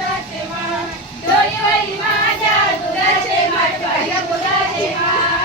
दुधाचे माळ डोळी माझ्या दुधाचे माळ माझ्या दुधाचे माळ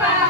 Bye.